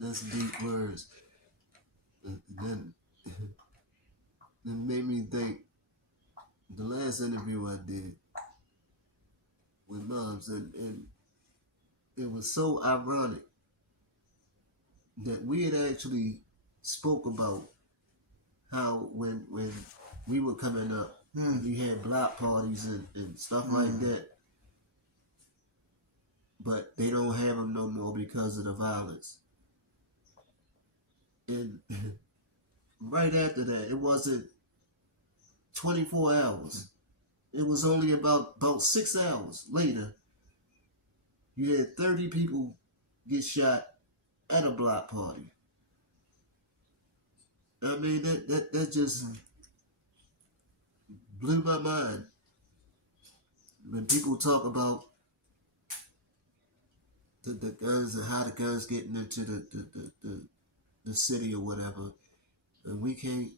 That's deep words. Then it made me think. The last interview I did with moms, and it was so ironic that we had actually spoke about how when we were coming up, we had block parties and stuff like that, but they don't have them no more because of the violence. And right after that, it wasn't 24 hours. It was only about 6 hours later. You had 30 people get shot at a block party. I mean that just blew my mind when people talk about the guns and how the guns getting into the city or whatever. And we can't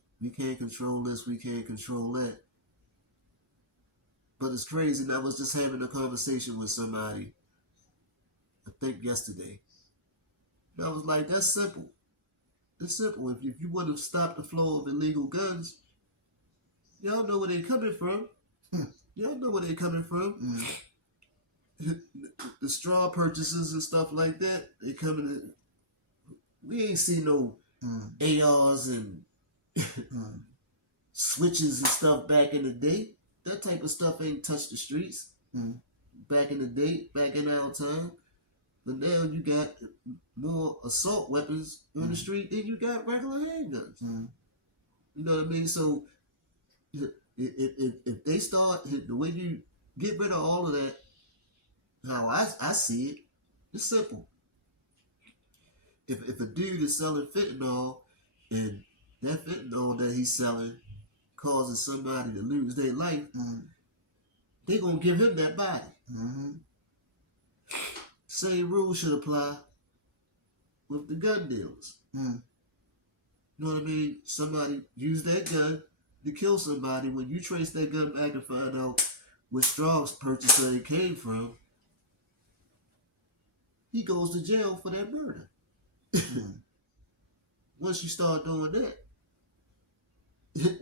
control this, we can't control that. But it's crazy. And I was just having a conversation with somebody, I think yesterday. And I was like, that's simple. It's simple. If you want to stop the flow of illegal guns, y'all know where they're coming from. Y'all know where they're coming from. The straw purchases and stuff like that, they coming in. We ain't seen no ARs and switches and stuff back in the day. That type of stuff ain't touched the streets back in the day, back in our time. But now you got more assault weapons on the street than you got regular handguns. You know what I mean? So if they start, the way you get rid of all of that, how I see it, it's simple. If a dude is selling fentanyl and that fentanyl that he's selling causes somebody to lose their life, they gonna give him that body. Same rule should apply with the gun dealers. You know what I mean? Somebody used that gun to kill somebody. When you trace that gun back and find out which straw purchaser it came from, he goes to jail for that murder. Once you start doing that,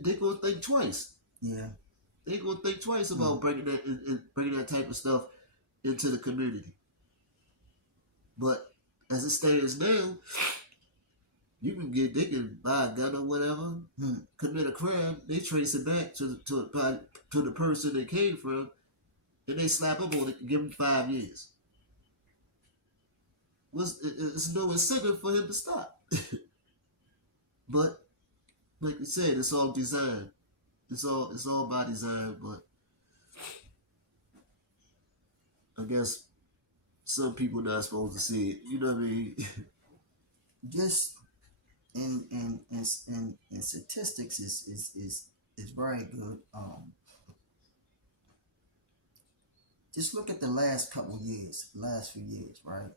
they're gonna think twice. Yeah, They're gonna think twice about bringing that type of stuff into the community. But as it stands now, they can buy a gun or whatever, commit a crime, they trace it back to the person they came from, and they slap them on it and give them 5 years. It's no incentive for him to stop. But like you said, it's all design. It's all by design. But I guess some people not supposed to see it. You know what I mean? just in statistics is very good. Just look at the last couple years, last few years, right?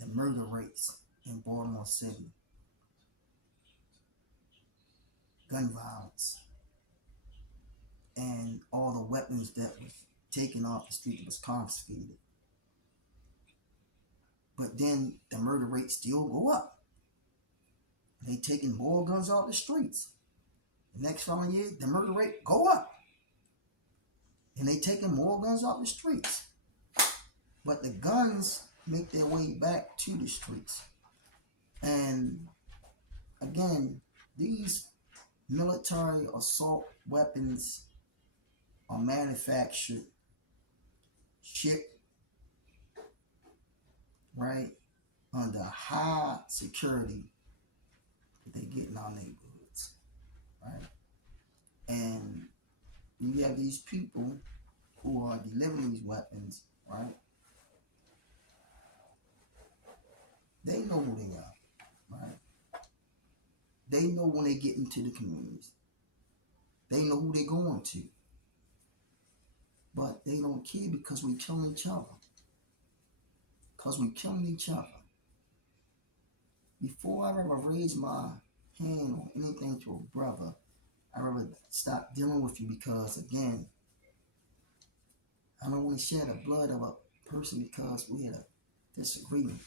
The murder rates in Baltimore City, gun violence, and all the weapons that was taken off the street that was confiscated. But then the murder rates still go up. They taking more guns off the streets. The next following year, the murder rate go up. And they taking more guns off the streets. But the guns make their way back to the streets. And again, these military assault weapons are manufactured, shipped, right, under high security that they get in our neighborhoods, right? And you have these people who are delivering these weapons, right? They know who they are, right? They know when they get into the communities. They know who they're going to. But they don't care because we're killing each other. Because we're killing each other. Before I ever raise my hand or anything to a brother, I rather stop dealing with you because, again, I don't want to share the blood of a person because we had a disagreement,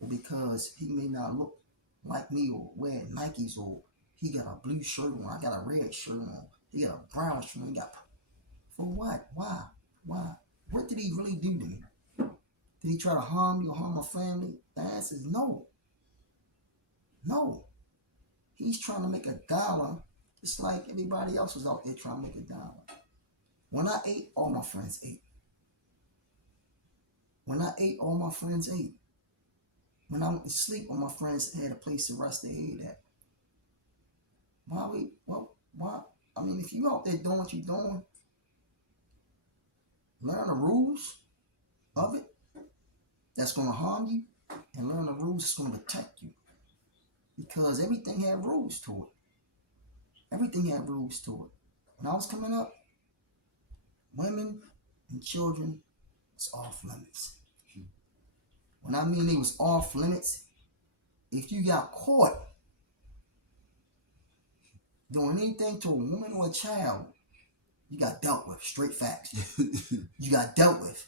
or because he may not look like me or wear Nikes, or he got a blue shirt on, I got a red shirt on, he got a brown shirt on, for what? Why? Why? What did he really do to me? Did he try to harm me or harm my family? The answer is no. No. He's trying to make $1 just like everybody else was out there trying to make $1. When I ate, all my friends ate. When I ate, all my friends ate. When I went to sleep, all my friends had a place to rest their head at. Why? I mean, if you out there doing what you're doing, learn the rules of it that's going to harm you, and learn the rules that's going to protect you. Because everything had rules to it. Everything had rules to it. When I was coming up, women and children was off limits. When I mean they was off limits, if you got caught doing anything to a woman or a child, you got dealt with. Straight facts. You got dealt with.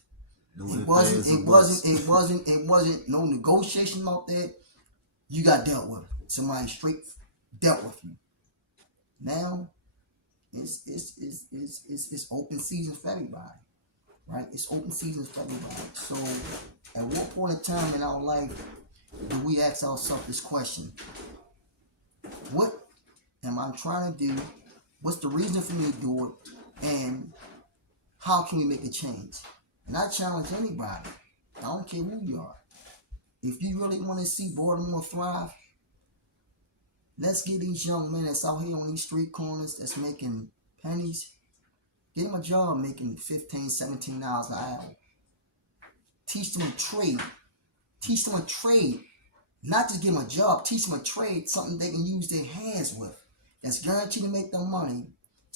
It wasn't no negotiation out there. You got dealt with. Somebody straight dealt with you. Now it's open season for everybody. Right? It's open season for everybody. So at what point in time in our life do we ask ourselves this question? What am I trying to do? What's the reason for me to do it? And how can we make a change? And I challenge anybody. I don't care who you are. If you really want to see Baltimore thrive, let's get these young men that's out here on these street corners that's making pennies, get them a job making $15, $17 an hour. Teach them a trade. Teach them a trade. Not just give them a job. Teach them a trade, something they can use their hands with. That's guaranteed to make them money.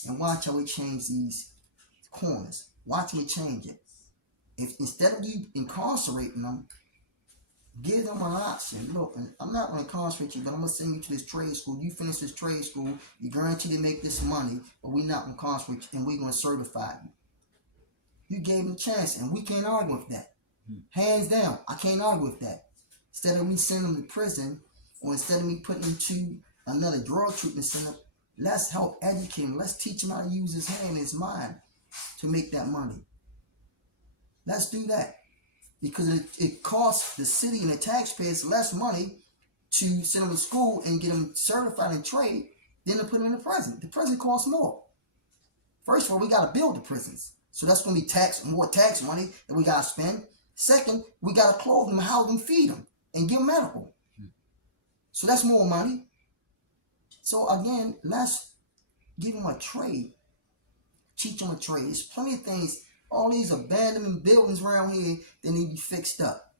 And watch how we change these corners. Watch me change it. If instead of you incarcerating them, give them an option. Look, I'm not going to incarcerate you, but I'm going to send you to this trade school. You finish this trade school, you're guaranteed to make this money, but we're not going to incarcerate you, and we're going to certify you. You gave them a chance, and we can't argue with that. Hands down, I can't argue with that. Instead of me sending them to prison, or instead of me putting them to another drug treatment center, let's help educate him. Let's teach him how to use his hand and his mind to make that money. Let's do that. Because it costs the city and the taxpayers less money to send them to school and get them certified in trade than to put them in the prison. The prison costs more. First of all, we got to build the prisons. So that's going to be more tax money that we got to spend. Second, we got to clothe them, house them, feed them, and give them medical. So that's more money. So again, let's give them a trade. Teach them a trade. There's plenty of things. All these abandoned buildings around here, they need to be fixed up.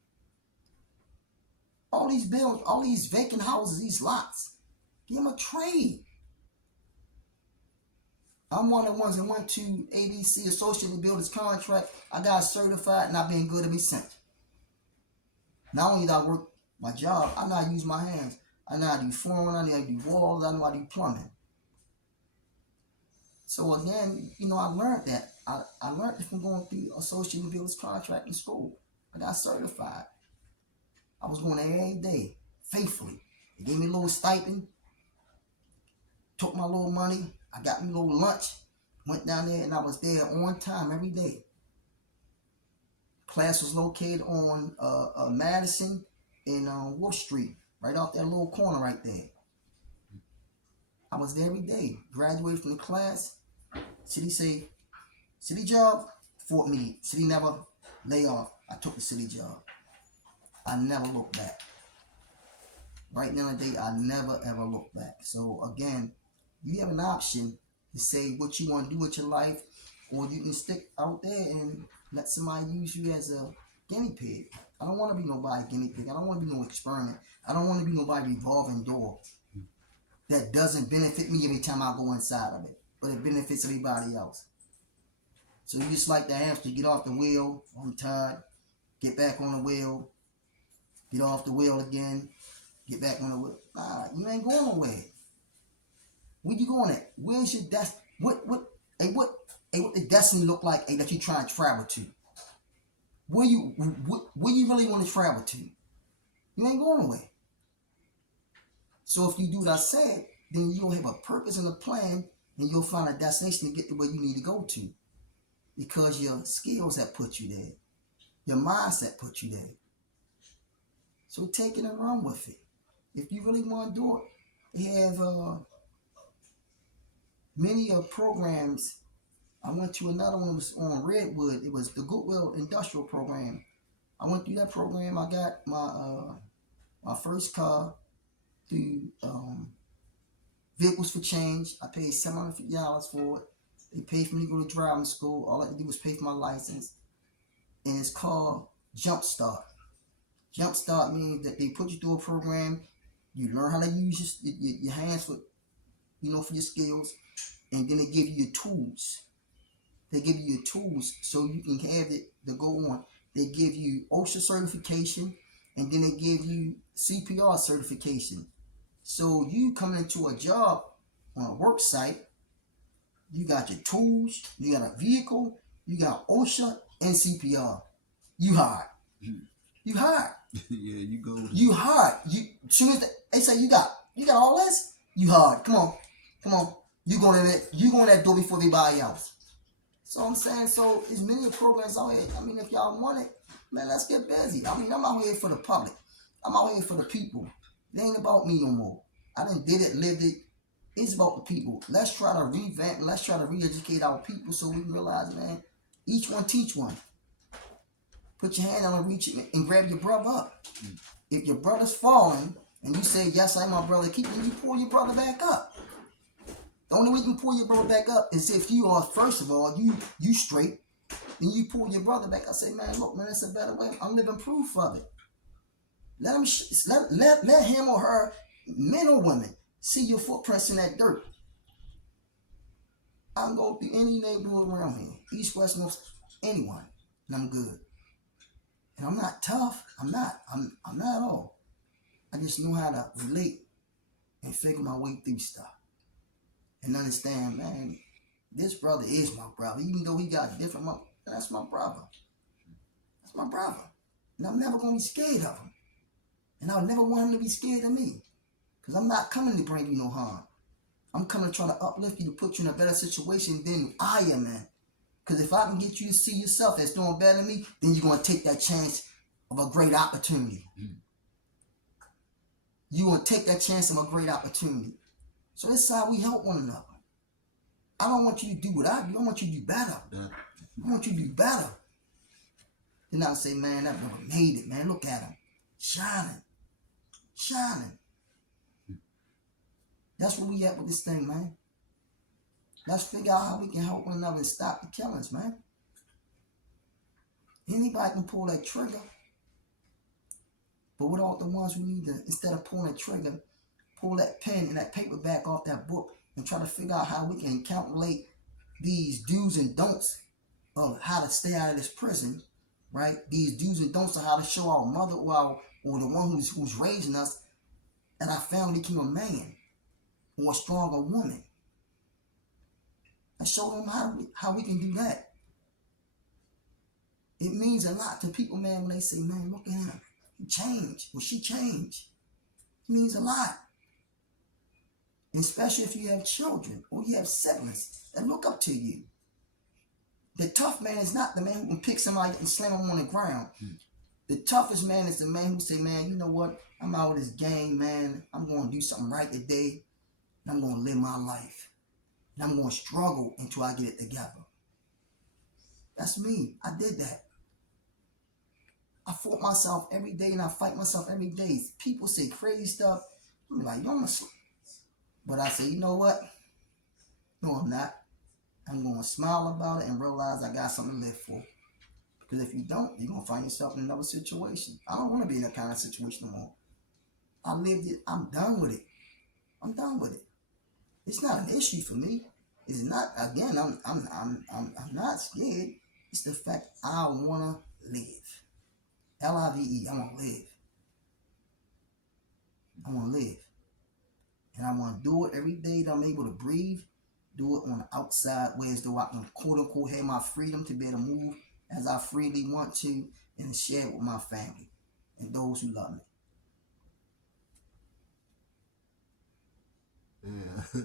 All these buildings, all these vacant houses, these lots, give them a trade. I'm one of the ones that went to ABC, Associated Builders Contract. I got certified and I've been good ever since. Not only did I work my job, I know how to use my hands. I know how to do flooring, I know how to do walls, I know how to do plumbing. So again, I learned that. I learned it from going through Associated Builders Contract in school. I got certified. I was going there every day, faithfully. They gave me a little stipend, took my little money, I got me a little lunch, went down there, and I was there on time every day. Class was located on Madison and Wolf Street, right off that little corner right there. I was there every day. Graduated from the class. City job, Fort Meade. City never lay off. I took the city job. I never looked back. Right now today, I never ever look back. So again, you have an option to say what you want to do with your life, or you can stick out there and let somebody use you as a guinea pig. I don't want to be nobody's guinea pig. I don't want to be no experiment. I don't want to be nobody's revolving door that doesn't benefit me every time I go inside of it, but it benefits everybody else. So you just like the hamster, get off the wheel, I'm tired, get back on the wheel, get off the wheel again, get back on the wheel. Nah, you ain't going nowhere. Where you going at? Where's your destiny? What the destiny look like that you trying to travel to? where you really want to travel to? You ain't going away. So if you do what I said, then you'll have a purpose and a plan, and you'll find a destination to get to where you need to go to. Because your skills have put you there. Your mindset put you there. So take it and run with it. If you really want to do it, they have many programs. I went to another one that was on Redwood. It was the Goodwill Industrial Program. I went through that program. I got my first car through Vehicles for Change. I paid $750 for it. They paid for me to go to driving school. All I had to do was pay for my license. And it's called Jumpstart. Jumpstart means that they put you through a program. You learn how to use your hands for your skills. And then they give you your tools. They give you your tools so you can have it to go on. They give you OSHA certification. And then they give you CPR certification. So you come into a job on a work site, you got your tools, you got a vehicle, you got OSHA and CPR. You hired. You hired. Yeah, you go. You hired. Soon as they say you got all this, you hired. Come on. You go in that door before everybody else. So I'm saying, so there's many programs out here. I mean, if y'all want it, man, let's get busy. I mean, I'm out here for the public. I'm out here for the people. It ain't about me no more. I done did it, lived it. It's about the people. Let's try to revamp. Let's try to re-educate our people so we realize, man, each one teach one. Put your hand on the reach and grab your brother up. If your brother's falling and you say, yes, I'm my brother, keep him, you pull your brother back up. The only way you can pull your brother back up is if you are, first of all, you straight, and you pull your brother back. I say, man, look, man, that's a better way. I'm living proof of it. Let him or her, men or women, see your footprints in that dirt. I can go through any neighborhood around here, east, west, north, anyone, and I'm good. And I'm not tough. I'm not at all. I just know how to relate and figure my way through stuff. And understand, man, this brother is my brother. Even though he got different, that's my brother. That's my brother. And I'm never going to be scared of him. And I'll never want him to be scared of me. Because I'm not coming to bring you no harm. I'm coming to try to uplift you, to put you in a better situation than I am in. Because if I can get you to see yourself as doing better than me, then you're going to take that chance of a great opportunity. You're going to take that chance of a great opportunity. So this is how we help one another. I don't want you to do what I do. I want you to do better. I want you to do better. Then I'll say, man, that brother made it, man. Look at him. Shining. That's where we at with this thing, man. Let's figure out how we can help one another and stop the killings, man. Anybody can pull that trigger. But without the ones who need to, instead of pulling that trigger, pull that pen and that paper back off that book and try to figure out how we can calculate these do's and don'ts of how to stay out of this prison, right? These do's and don'ts of how to show our mother or the one who's raising us that our family became a man or a stronger woman. And show them how we can do that. It means a lot to people, man, when they say, man, look at him. He changed. Well, she changed. It means a lot. And especially if you have children or you have siblings that look up to you. The tough man is not the man who can pick somebody up and slam them on the ground. The toughest man is the man who say, man, you know what? I'm out of this game, man. I'm going to do something right today. And I'm going to live my life. And I'm going to struggle until I get it together. That's me. I did that. I fought myself every day and I fight myself every day. People say crazy stuff. I'm like, you're almost. But I say, you know what? No, I'm not. I'm going to smile about it and realize I got something to live for. Because if you don't, you're going to find yourself in another situation. I don't want to be in that kind of situation no more. I lived it. I'm done with it. I'm done with it. It's not an issue for me. It's not, again, I'm not scared. It's the fact I want to live. L-I-V-E, I want to live. I want to live. And I want to do it every day that I'm able to breathe. Do it on the outside way as though I can, quote unquote, have my freedom to be able to move as I freely want to and share with my family and those who love me. Yeah.